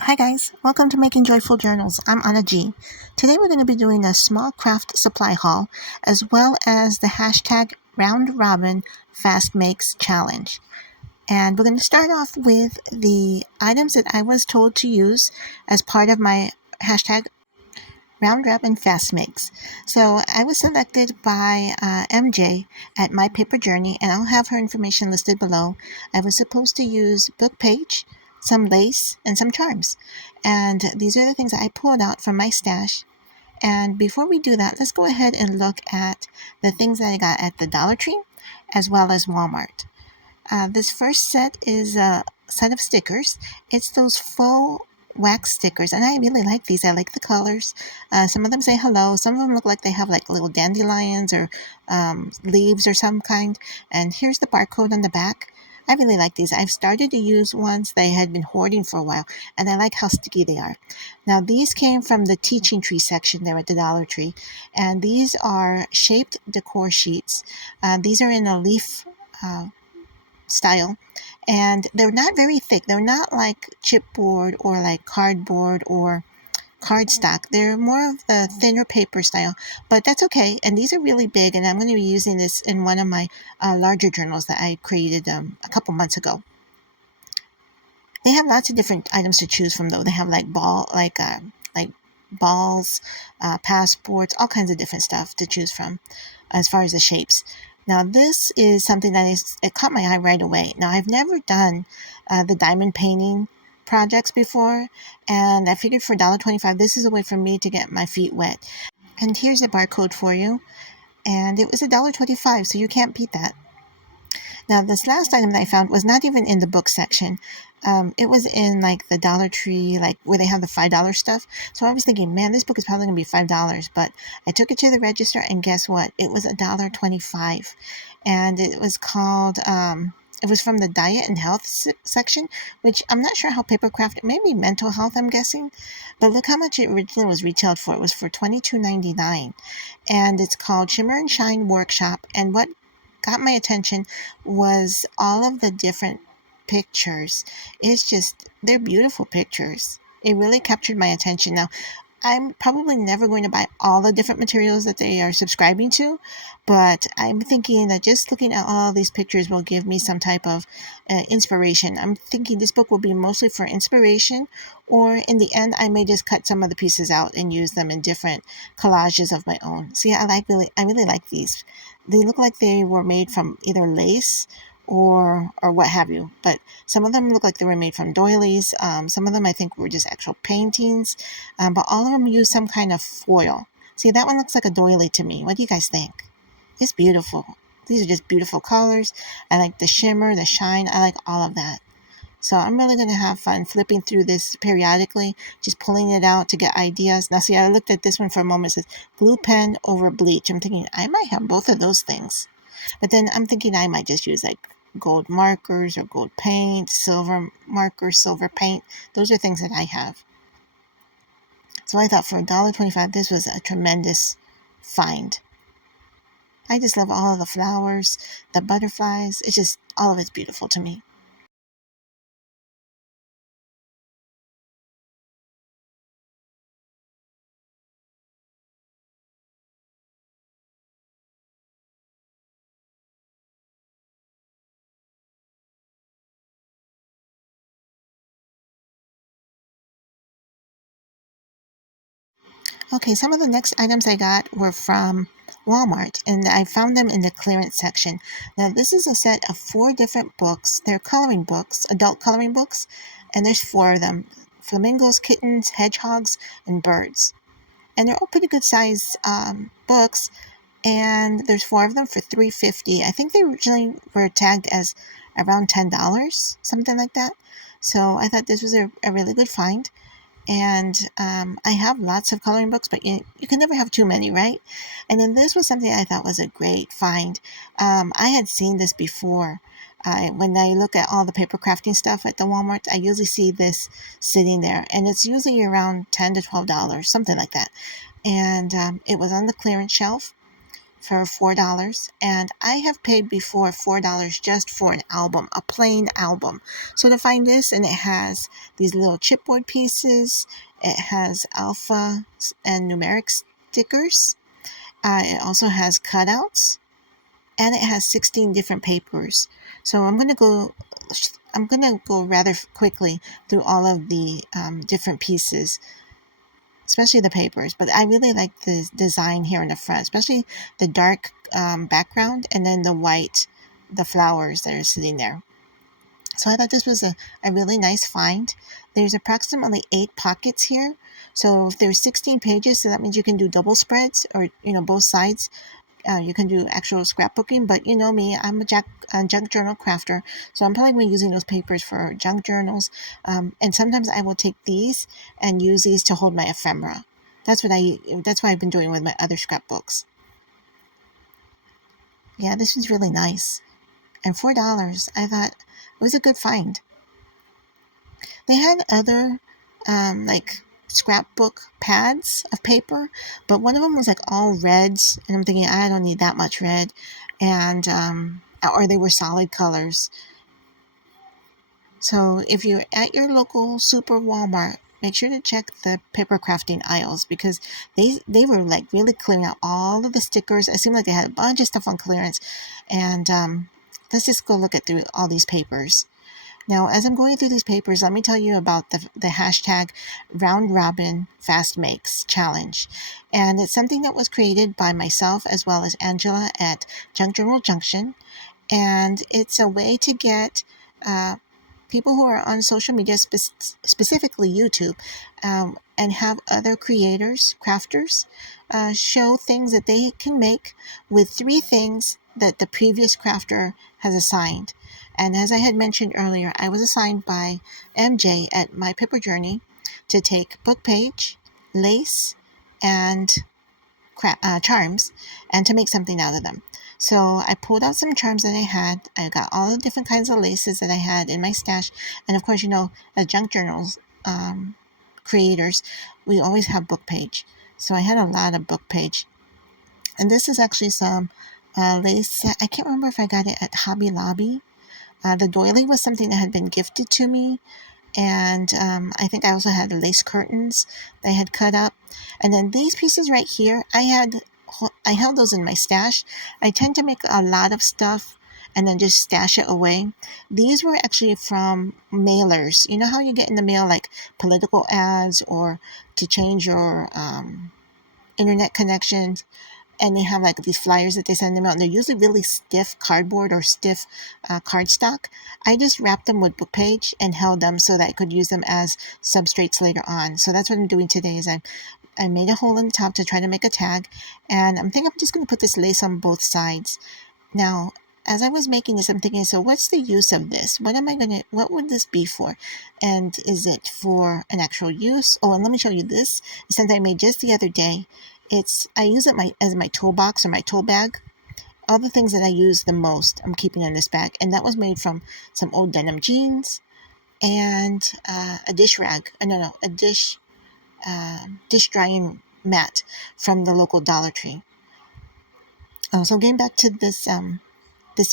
Hi guys, welcome to Making Joyful Journals. I'm Anna G. Today we're going to be doing a small craft supply haul as well as the hashtag Round Robin Fast Makes challenge. And we're going to start off with the items that I was told to use as part of my hashtag Round Robin Fast Makes. So I was selected by MJ at My Paper Journey, and I'll have her information listed below. I was supposed to use book page, some lace, and some charms. And these are the things that I pulled out from my stash. And before we do that, let's go ahead and look at the things that I got at the Dollar Tree as well as Walmart. This first set is a set of stickers. It's those faux wax stickers, and I really like these. I like the colors. Some of them say hello. Some of them look like they have like little dandelions or leaves or some kind. And here's the barcode on the back. I really like these. I've started to use ones that I had been hoarding for a while, and I like how sticky they are. Now, these came from the teaching tree section there at the Dollar Tree, and these are shaped decor sheets. These are in a leaf style, and they're not very thick. They're not like chipboard or like cardboard or cardstock. They're more of the thinner paper style, but that's okay. And these are really big, and I'm going to be using this in one of my larger journals that I created a couple months ago. They have lots of different items to choose from, though. They have like balls, passports, all kinds of different stuff to choose from as far as the shapes. Now, this is something that it caught my eye right away. Now, I've never done the diamond painting projects before, and I figured for $1.25, this is a way for me to get my feet wet. And here's the barcode for you, and it was $1.25, so you can't beat that. Now, this last item that I found was not even in the book section. It was in like the Dollar Tree, like where they have the $5 stuff. So I was thinking, man, this book is probably going to be $5. But I took it to the register, and guess what? It was $1.25. And it was called, it was from the diet and health section, which I'm not sure how papercraft, maybe mental health, I'm guessing. But look how much it originally was retailed for. It was for $22.99. And it's called Shimmer and Shine Workshop. And what got my attention was all of the different pictures. It's just, they're beautiful pictures. It really captured my attention. Now, I'm probably never going to buy all the different materials that they are subscribing to, but I'm thinking that just looking at all these pictures will give me some type of inspiration. I'm thinking this book will be mostly for inspiration, or in the end, I may just cut some of the pieces out and use them in different collages of my own. See, I really like these. They look like they were made from either lace or what have you, but some of them look like they were made from doilies. Some of them I think were just actual paintings, but all of them use some kind of foil. See, that one looks like a doily to me. What do you guys think? It's beautiful. These are just beautiful colors. I like the shimmer, the shine. I like all of that. So I'm really going to have fun flipping through this periodically, just pulling it out to get ideas. Now, see, I looked at this one for a moment. It says blue pen over bleach. I'm thinking I might have both of those things. But then I'm thinking I might just use like gold markers or gold paint, silver markers, silver paint. Those are things that I have. So I thought for $1.25, this was a tremendous find. I just love all of the flowers, the butterflies. It's just, all of it's beautiful to me. Okay, some of the next items I got were from Walmart, and I found them in the clearance section. Now, this is a set of 4 different books. They're coloring books, adult coloring books, and there's 4 of them: flamingos, kittens, hedgehogs, and birds. And they're all pretty good size books, and there's 4 of them for $3.50. I think they originally were tagged as around $10, something like that. So I thought this was a really good find. And I have lots of coloring books, but you can never have too many, right? And then this was something I thought was a great find. I had seen this before. When I look at all the paper crafting stuff at the Walmart, I usually see this sitting there, and it's usually around $10 to $12, something like that. And it was on the clearance shelf, for $4, and I have paid before $4 just for an album, a plain album. So to find this, and it has these little chipboard pieces, it has alpha and numeric stickers, it also has cutouts, and it has 16 different papers. So I'm gonna go rather quickly through all of the different pieces, especially the papers. But I really like the design here in the front, especially the dark background and then the white, the flowers that are sitting there. So I thought this was a really nice find. There's approximately 8 pockets here. So if there's 16 pages, so that means you can do double spreads, or both sides. You can do actual scrapbooking, but you know me, I'm a junk journal crafter, so I'm probably going to be using those papers for junk journals. And sometimes I will take these and use these to hold my ephemera. That's what I've been doing with my other scrapbooks. Yeah, this is really nice. And $4, I thought it was a good find. They had other like scrapbook pads of paper, but one of them was like all reds, and I'm thinking I don't need that much red, and or they were solid colors. So if you're at your local super Walmart, make sure to check the paper crafting aisles, because they were like really clearing out all of the stickers. It seemed like they had a bunch of stuff on clearance, and let's just go look at through all these papers. Now, as I'm going through these papers, let me tell you about the hashtag ROUNDROBINFASTMAKES challenge. And it's something that was created by myself as well as Angela at Junk Journal Junction. And it's a way to get people who are on social media, specifically YouTube, and have other creators, crafters, show things that they can make with 3 things that the previous crafter has assigned. And as I had mentioned earlier, I was assigned by MJ at My Paper Journey to take book page, lace, and charms, and to make something out of them. So I pulled out some charms that I had. I got all the different kinds of laces that I had in my stash. And of course, as junk journals creators, we always have book page. So I had a lot of book page. And this is actually some lace. I can't remember if I got it at Hobby Lobby. The doily was something that had been gifted to me. And I think I also had lace curtains that I had cut up. And then these pieces right here, I held those in my stash. I tend to make a lot of stuff and then just stash it away. These were actually from mailers. You know how you get in the mail like political ads, or to change your internet connections, and they have like these flyers that they send them out, and they're usually really stiff cardboard or stiff cardstock. I just wrapped them with book page and held them so that I could use them as substrates later on. So that's what I'm doing today. Is I made a hole in the top to try to make a tag, and I'm thinking I'm just going to put this lace on both sides. Now, as I was making this, I'm thinking, so what's the use of this? What would this be for? And is it for an actual use? Oh, and let me show you this. It's something I made just the other day. I use it as my toolbox or my tool bag. All the things that I use the most, I'm keeping in this bag. And that was made from some old denim jeans and a dish rag. No, a dish drying mat from the local Dollar Tree. So getting back to this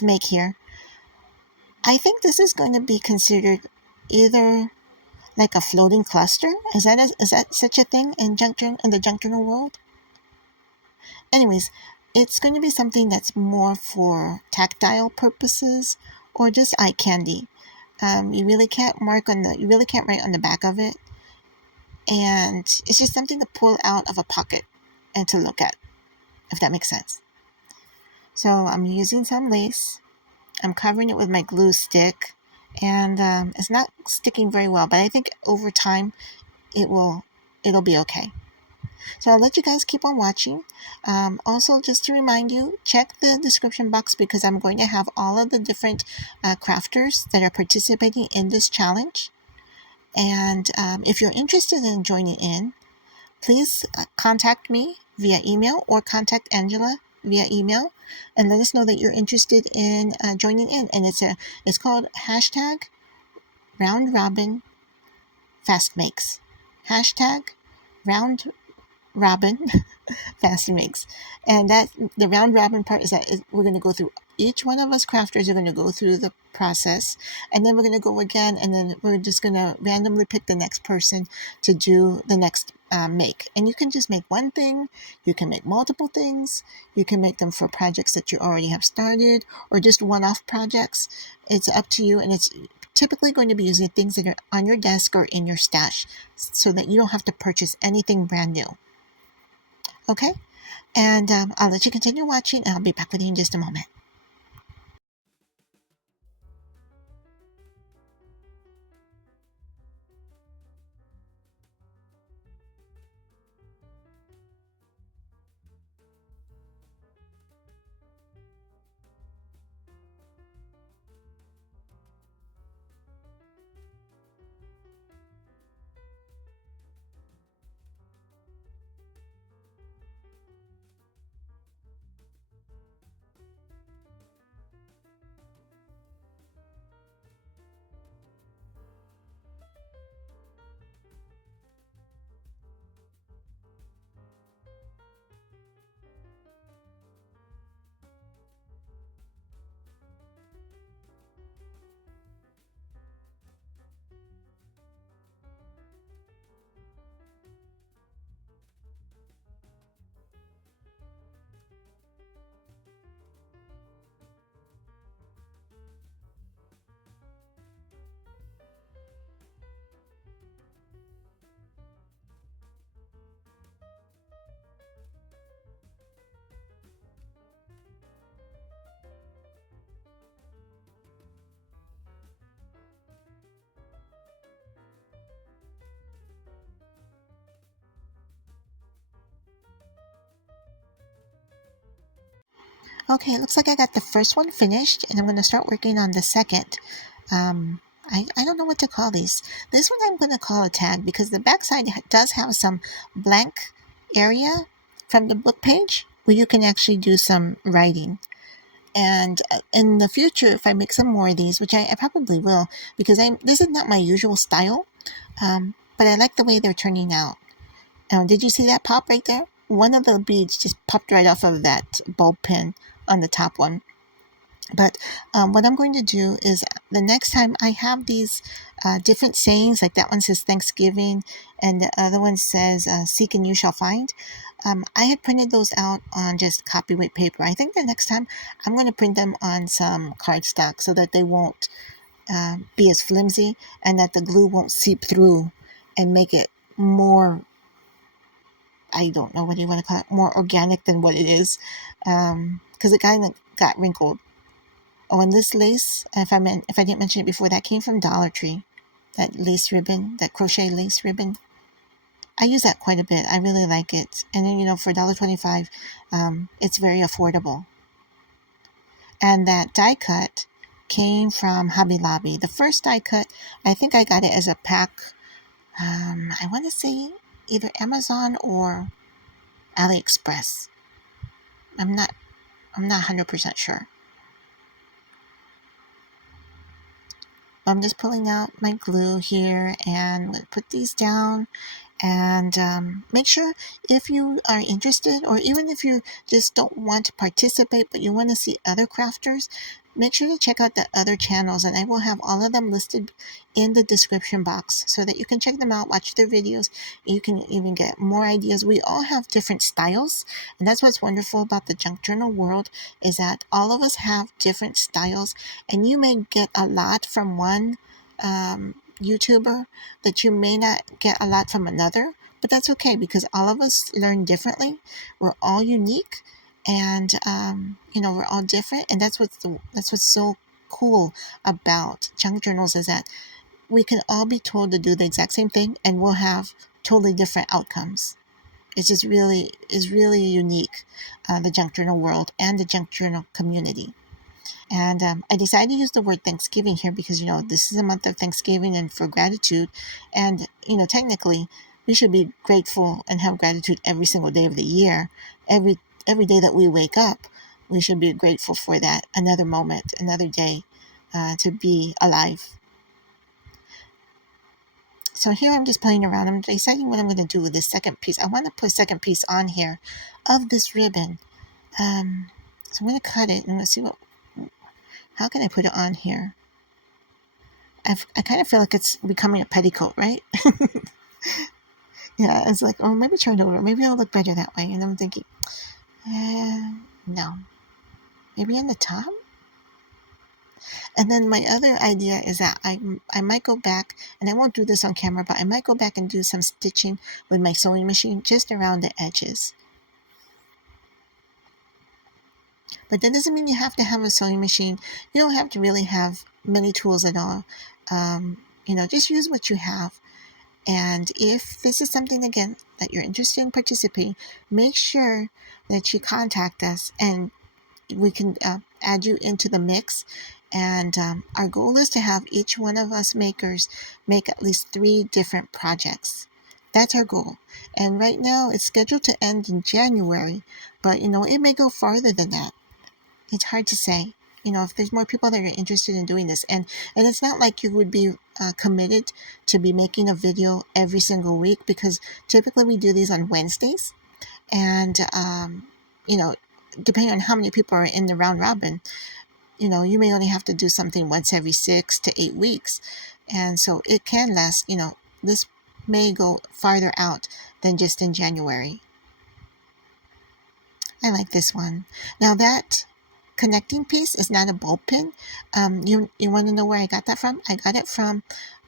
make here, I think this is going to be considered either like a floating cluster. Is that such a thing in the junk journal world? Anyways, it's going to be something that's more for tactile purposes or just eye candy. You really can't write on the back of it, and it's just something to pull out of a pocket and to look at, if that makes sense. So I'm using some lace. I'm covering it with my glue stick, and it's not sticking very well, but I think over time it'll be okay. So I'll let you guys keep on watching. Also, just to remind you, check the description box, because I'm going to have all of the different crafters that are participating in this challenge. And if you're interested in joining in, please contact me via email, or contact Angela via email, and let us know that you're interested in joining in. And it's called hashtag RoundRobinFastMakes. Hashtag robin fast makes. And that the round robin part is that we're going to go through, each one of us crafters are going to go through the process, and then we're going to go again, and then we're just going to randomly pick the next person to do the next make. And you can just make one thing, you can make multiple things, you can make them for projects that you already have started, or just one-off projects. It's up to you, and it's typically going to be using things that are on your desk or in your stash, so that you don't have to purchase anything brand new. Okay? And I'll let you continue watching, and I'll be back with you in just a moment. Okay, it looks like I got the first one finished, and I'm going to start working on the second. I don't know what to call these. This one I'm going to call a tag, because the backside does have some blank area from the book page where you can actually do some writing. And in the future, if I make some more of these, which I probably will, because this is not my usual style, but I like the way they're turning out. Did you see that pop right there? One of the beads just popped right off of that bulb pin on the top one. But what I'm going to do is, the next time I have these different sayings, like that one says Thanksgiving, and the other one says seek and you shall find. I had printed those out on just copyright paper. I think the next time I'm going to print them on some cardstock, so that they won't be as flimsy, and that the glue won't seep through and make it more, I don't know what you want to call it, more organic than what it is, because it kind of got wrinkled. Oh, and this lace, if I didn't mention it before, that came from Dollar Tree. That lace ribbon, that crochet lace ribbon. I use that quite a bit. I really like it. And then, for $1.25, it's very affordable. And that die cut came from Hobby Lobby. The first die cut, I think I got it as a pack. I want to say either Amazon or AliExpress. I'm not 100% sure. I'm just pulling out my glue here, and I'm going to put these down. And make sure, if you are interested, or even if you just don't want to participate but you want to see other crafters, make sure to check out the other channels, and I will have all of them listed in the description box, so that you can check them out, watch their videos. You can even get more ideas. We all have different styles, and that's what's wonderful about the junk journal world, is that all of us have different styles, and you may get a lot from one YouTuber that you may not get a lot from another, but that's okay, because all of us learn differently. We're all unique, and we're all different, and that's what's so cool about junk journals, is that we can all be told to do the exact same thing, and we'll have totally different outcomes. It's just really unique, the junk journal world and the junk journal community. And I decided to use the word Thanksgiving here because, this is a month of Thanksgiving and for gratitude. And, technically, we should be grateful and have gratitude every single day of the year. Every day that we wake up, we should be grateful for that, another moment, another day to be alive. So here I'm just playing around. I'm deciding what I'm going to do with this second piece. I want to put a second piece on here of this ribbon. So I'm going to cut it and let's see how can I put it on here? I kind of feel like it's becoming a petticoat, right? Yeah, it's like, oh, maybe turn it over. Maybe it'll look better that way. And I'm thinking, no. Maybe on the top? And then my other idea is that I might go back, and I won't do this on camera, but I might go back and do some stitching with my sewing machine just around the edges. But that doesn't mean you have to have a sewing machine. You don't have to really have many tools at all. Just use what you have. And if this is something, again, that you're interested in participating, make sure that you contact us and we can add you into the mix. And our goal is to have each one of us makers make at least 3 different projects. That's our goal. And right now it's scheduled to end in January, but it may go farther than that. It's hard to say. If there's more people that are interested in doing this, and it's not like you would be committed to be making a video every single week, because typically we do these on Wednesdays, and depending on how many people are in the round robin, you may only have to do something once every 6 to 8 weeks, and so it can last. This may go farther out than just in January. I like this one. Now that connecting piece is not a ball pin. You want to know where I got that from? I got it from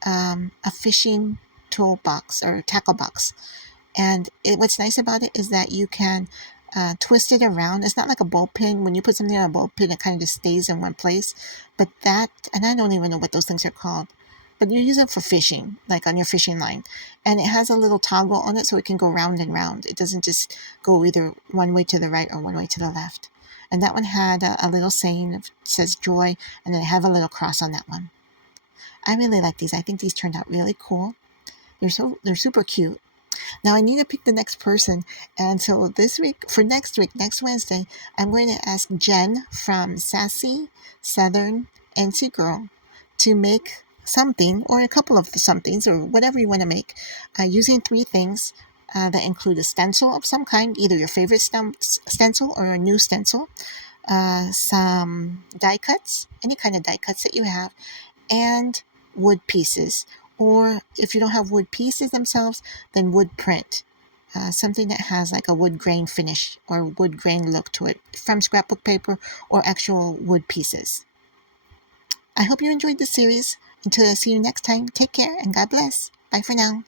a fishing tool box or tackle box. And what's nice about it is that you can twist it around. It's not like a ball pin. When you put something on a ball pin, it kind of just stays in one place. But and I don't even know what those things are called. But you use it for fishing, like on your fishing line. And it has a little toggle on it so it can go round and round. It doesn't just go either one way to the right or one way to the left. And that one had a little saying that says joy, and then I have a little cross on that one. I really like these. I think these turned out really cool. They're super cute. Now I need to pick the next person, and so next Wednesday, I'm going to ask Jenn from Sassy Southern NC Girl to make something, or a couple of the somethings, or whatever you want to make, using 3 things that include a stencil of some kind, either your favorite stencil or a new stencil, some die cuts, any kind of die cuts that you have, and wood pieces. Or if you don't have wood pieces themselves, then wood print. Something that has like a wood grain finish or wood grain look to it, from scrapbook paper or actual wood pieces. I hope you enjoyed this series. Until I see you next time, take care and God bless. Bye for now.